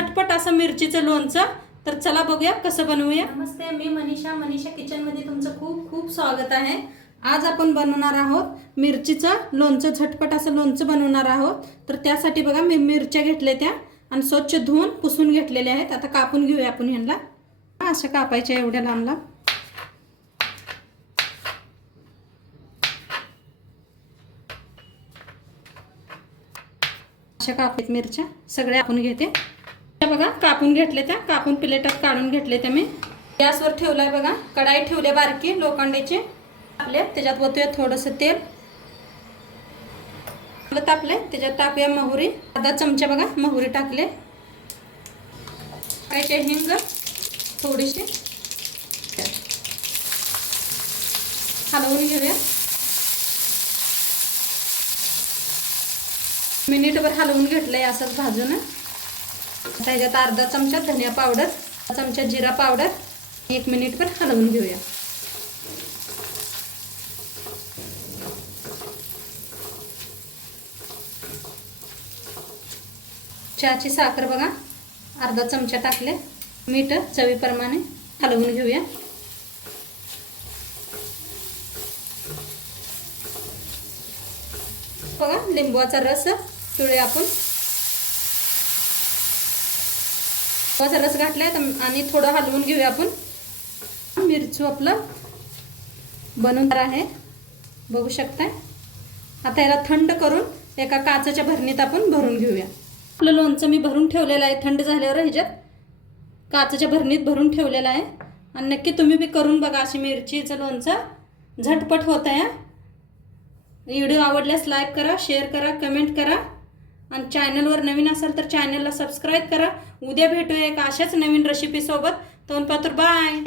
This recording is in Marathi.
मिरचीचं लोणचं. तर चला बघूया कसं बनवूया. नमस्ते मी मनीषा. मनीषा किचनमध्ये तुमचं खूप खूप स्वागत आहे. आज आपण बनवणार आहोत मिरचीचं लोणचं झटपट असं लोणचं बनवणार आहोत. तर त्यासाठी बघा मी मिरच्या घेतल्या त्या आणि स्वच्छ धुवून पुसून घेतलेल्या आहेत. आता कापून घेऊया आपण ह्यांना. असं कापायच्या एवढ्या लांब लांब अशा कापत मिरच्या. सगळ्या आपण घेते. बघा कापून घेतले त्या कापून प्लेटात काढून घेतले त्या मी. गॅसवर ठेवलाय बघा कढाई ठेवले बारकी लोखंडाची. आपले त्याच्यात ओतूया थोडंसं तेल. आपलं तापले त्याच्यात टाकूया मोहरी. अर्धा चमचा बघा मोहरी टाकले. टाकायचे हिंग थोडीशी. हलवून घेऊया. मिनिटभर हलवून घेतलंय असंच भाजून. आता ह्याच्यात अर्धा चमचा धनिया पावडर चमचा जिरा पावडर एक मिनिटभर हलवून घेऊया. चहाची साखर बघा अर्धा चमचा टाकले. मीठ चवीप्रमाणे हलवून घेऊया. बघा लिंबूचा रस पिळूया आपण. लिंबाचा रस घातलाय तर- आणि थोडं हलवून घेऊया आपण. मिरचू आपलं बनवणार आहे. बघू शकताय. आता याला थंड करून एका काचेच्या भरणीत आपण भरून घेऊया. आपलं लोणचं मी भरून ठेवलेलं आहे थंड झाल्यावर ह्याच्यात काचेच्या भरणीत भरून ठेवलेलं आहे. आणि नक्की तुम्ही बी करून बघा अशी मिरचीचं लोणचं. झटपट होत आहे व्हिडिओ आवडल्यास लाईक करा शेअर करा कमेंट करा. आणि चॅनलवर नवीन असाल तर चॅनलला सबस्क्राईब करा. उद्या भेटूया एक अशाच नवीन रेसिपीसोबत तोंड पात्र बाय